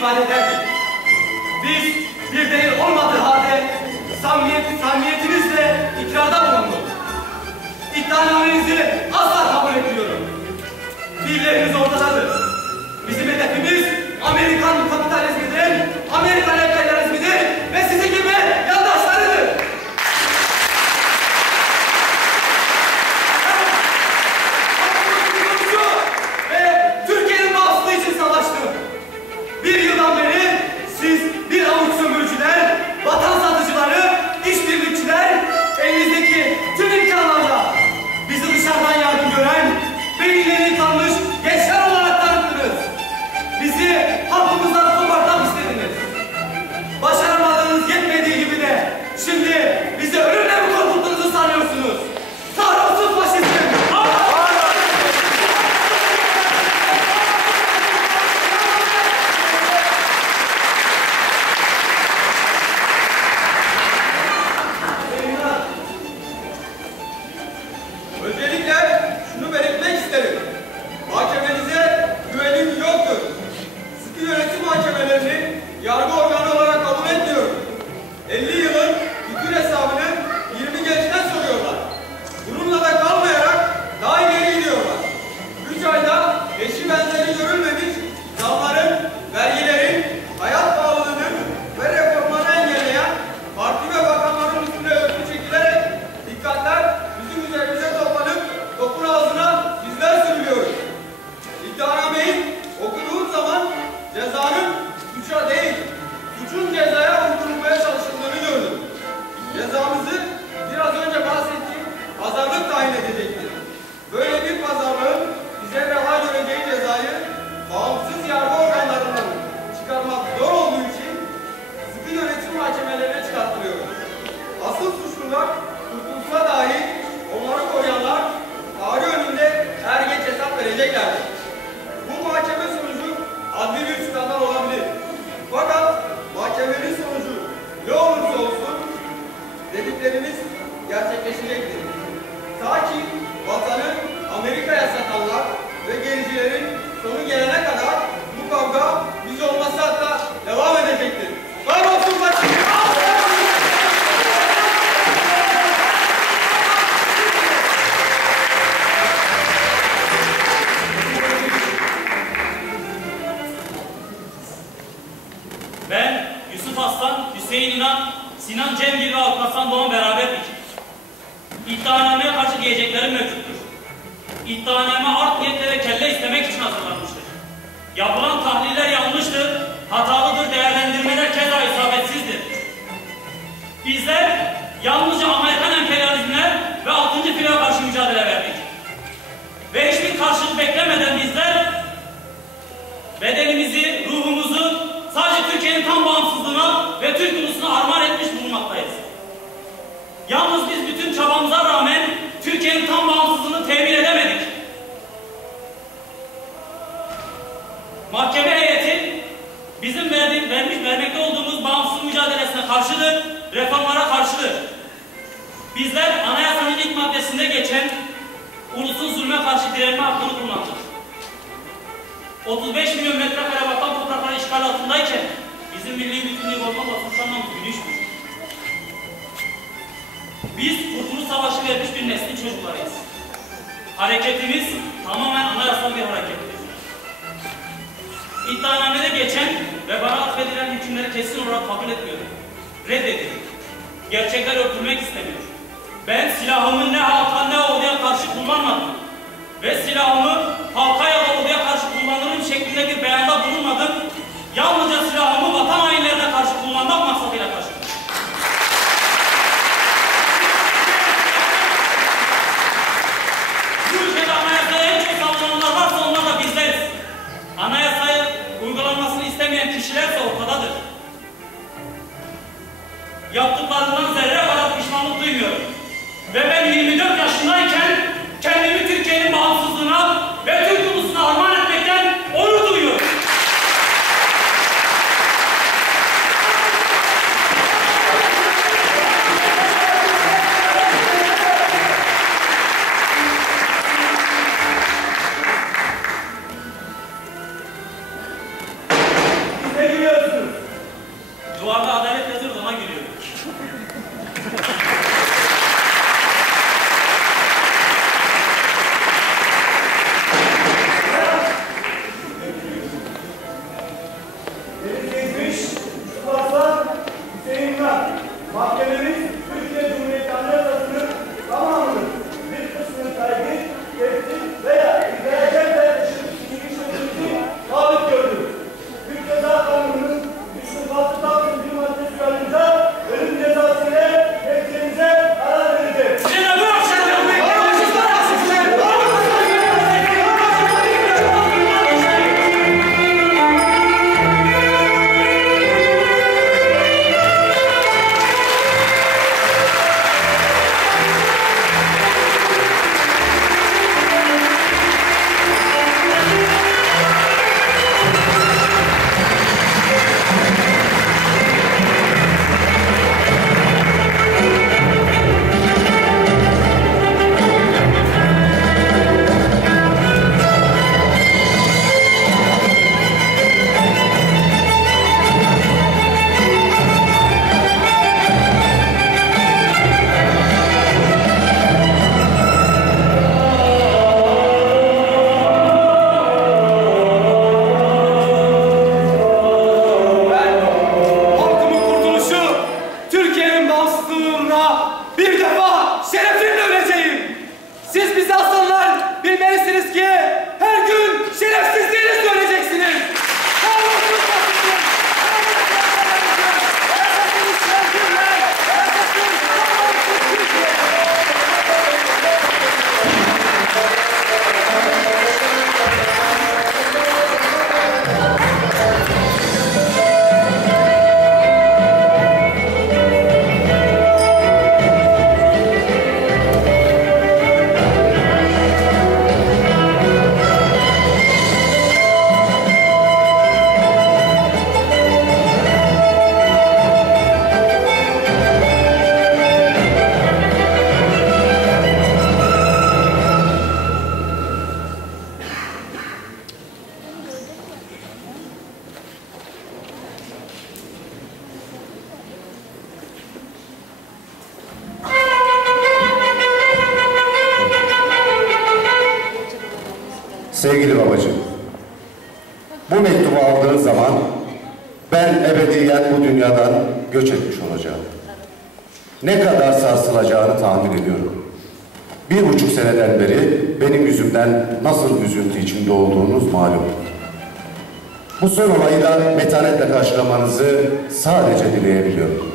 ifade ederdik. Biz bir değil olmadığı halde samimiyet, samimiyetinizle ikrarda bulunduk. İddianamenizi asla kabul etmiyorum. Dilleriniz ortadadır. Bizim hedefimiz Amerikan mücadelesine karşıdır, reformlara karşıdır. Bizler anayasanın ilk maddesinde geçen ulusun zulme karşı direnme hakkını kullandık. 35 milyon metrekare vatan toprakları işgal altındayken bizim milli bütünlüğü olmakla suçlanan gülüştür. Biz Kurtuluş Savaşı vermiş bir neslin çocuklarıyız. Hareketimiz tamamen anayasal bir hareket. İddianamede geçen ve bana atfedilen hükümleri kesin olarak kabul etmiyorum. Reddediyorum. Gerçekler örtülmek istemiyor. Ben silahımı ne halka ne orduya karşı kullanmadım. Ve silahımı halka ya da orduya karşı kullanırım şeklinde bir beyanda bulunmadım. Yalnızca silahımı vatan hainlerine karşı kullanmak Siz aslanlar bilmelisiniz ki zaman ben ebediyen bu dünyadan göç etmiş olacağım. Ne kadar sarsılacağını tahmin ediyorum. Bir buçuk seneden beri benim yüzümden nasıl üzüntü içinde olduğunuz malum. Bu son olayı da metanetle karşılamanızı sadece dileyebiliyorum.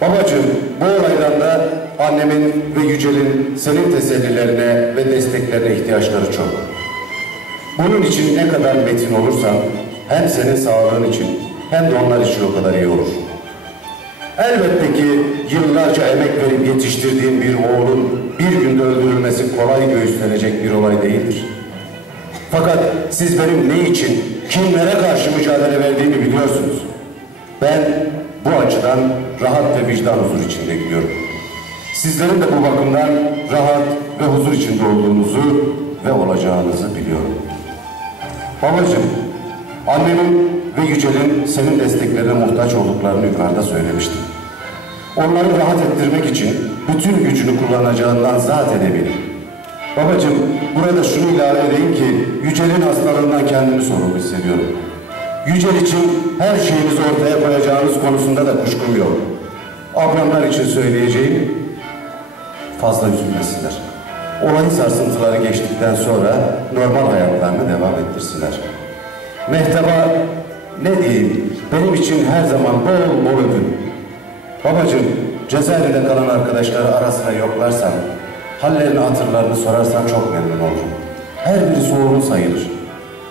Babacığım, bu olaydan da annemin ve Yücel'in senin tesellilerine ve desteklerine ihtiyaçları çok. Bunun için ne kadar metin olursan hem senin sağlığın için hem de onlar için o kadar iyi olur. Elbette ki yıllarca emek verip yetiştirdiğin bir oğlun bir günde öldürülmesi kolay göğüslenecek bir olay değildir. Fakat siz benim ne için, kimlere karşı mücadele verdiğimi biliyorsunuz. Ben bu açıdan rahat ve vicdan huzur içinde gidiyorum. Sizlerin de bu bakımdan rahat ve huzur içinde olduğunuzu ve olacağınızı biliyorum. Babacığım, annemin ve Yücel'in senin desteklerine muhtaç olduklarını yukarıda söylemiştim. Onları rahat ettirmek için bütün gücünü kullanacağından zaten eminim. Babacığım, burada şunu ilave edeyim ki Yücel'in hastalığından kendimi sorumlu hissediyorum. Yücel için her şeyinizi ortaya koyacağınız konusunda da kuşkum yok. Ablamlar için söyleyeceğim, fazla üzülmesinler. Olayın sarsıntıları geçtikten sonra normal hayatlarını devam ettirsinler. Mehtap'a ne diyeyim, benim için her zaman bol bol öpün. Babacığım, cezaevinde kalan arkadaşları ara sıra yoklarsan, hallerini hatırlarını sorarsan çok memnun olurum. Her birisi oğlun sayılır.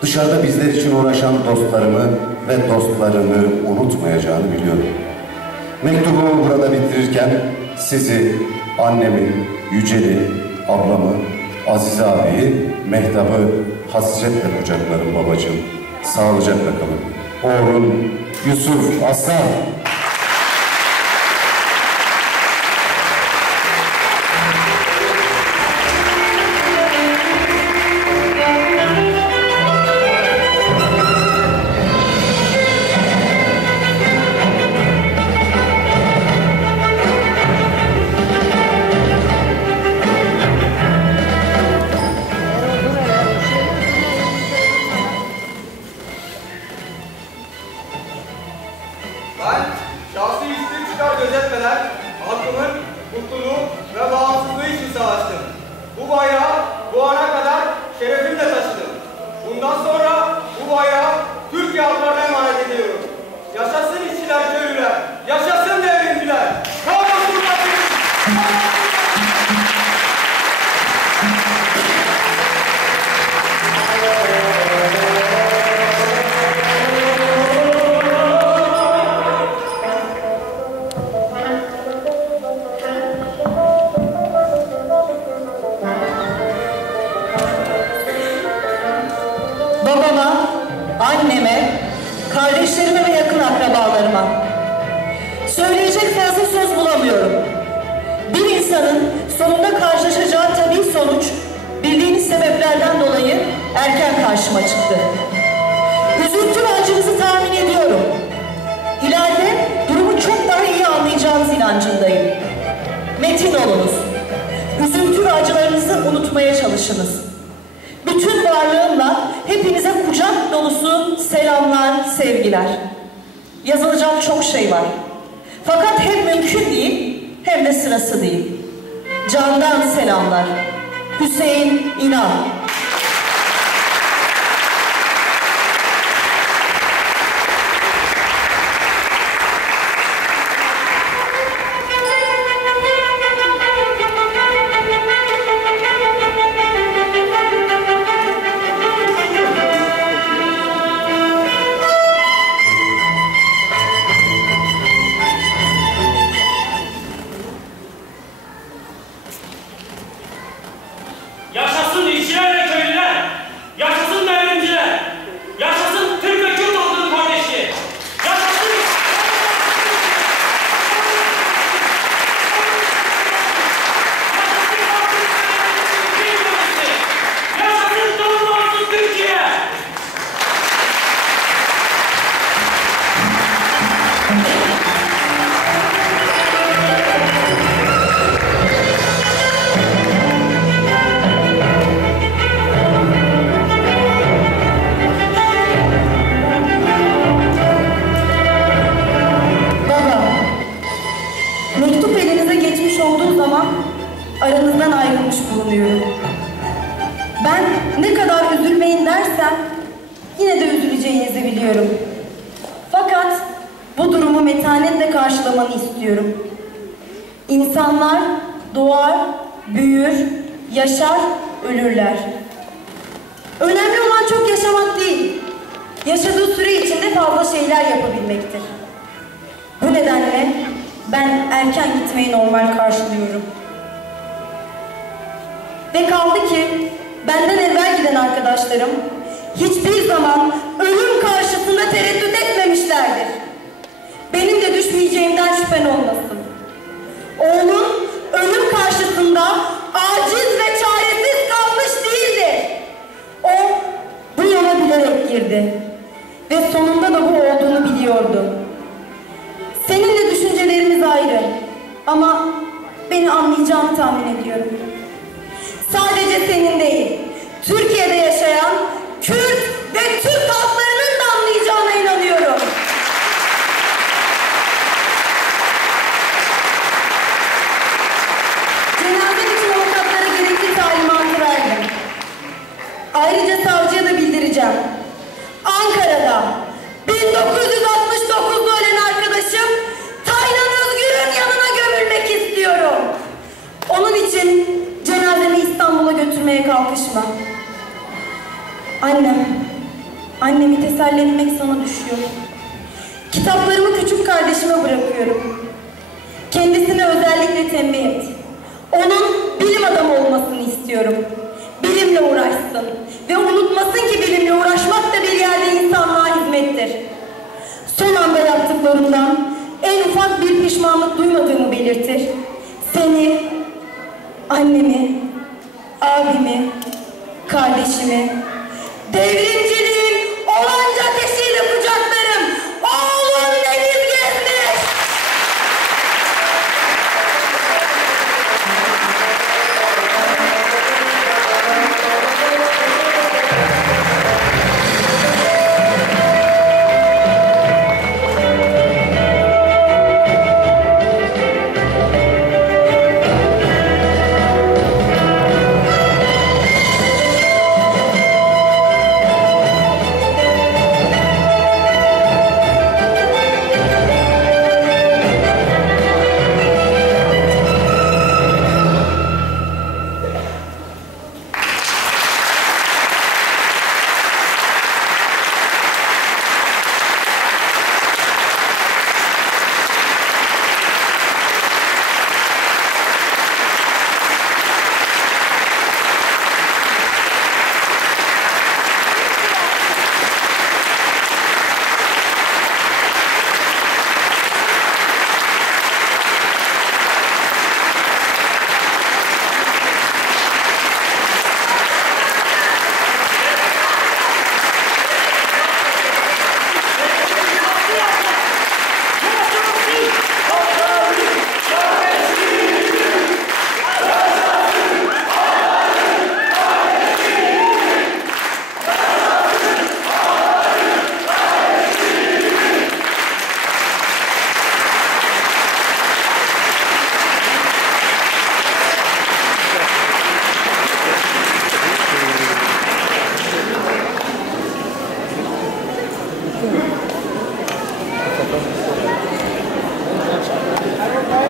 Dışarıda bizler için uğraşan dostlarımı ve dostlarını unutmayacağını biliyorum. Mektubumu burada bitirirken sizi, annemi, Yücel'i, ablamı, Azize abiyi, Mehtap'ı hasretle kucaklarım babacığım. Sağlıcakla kalın. Oğlum Yusuf Aslan. Karşıma çıktı. Üzüntü acınızı tahmin ediyorum. İleride durumu çok daha iyi anlayacağınız inancındayım. Metin olunuz. Üzüntü ve acılarınızı unutmaya çalışınız. Bütün varlığımla hepinize kucak dolusu selamlar, sevgiler. Yazılacak çok şey var. Fakat hem mümkün değil hem de sırası değil. Candan selamlar. Hüseyin inan. Aranızdan ayrılmış bulunuyorum. Ben ne kadar üzülmeyin dersem yine de üzüleceğinizi biliyorum. Fakat bu durumu metanetle karşılamanı istiyorum. İnsanlar doğar, büyür, yaşar, ölürler. Önemli olan çok yaşamak değil, yaşadığı süre içinde fazla şeyler yapabilmektir. Bu nedenle ben erken gitmeyi normal karşılıyorum. Ve kaldı ki benden evvel giden arkadaşlarım hiçbir zaman ölüm karşısında tereddüt etmemişlerdir. Benim de düşmeyeceğimden şüphen olmasın. Oğlum ölüm karşısında aciz ve çaresiz kalmış değildi. O bu yola bilerek girdi. Ve sonunda da bu olduğunu biliyordu. Seninle düşüncelerimiz ayrı ama beni anlayacağını tahmin ediyorum. Sadece senin değil, Türkiye'de yaşayan özellikle tembih et. Onun bilim adamı olmasını istiyorum. Bilimle uğraşsın. Ve unutmasın ki bilimle uğraşmak da bir yerde insanlığa hizmettir. Son anda yaptıklarından en ufak bir pişmanlık duymadığımı belirtir. Seni, annemi, abimi, kardeşimi, devrimciliğin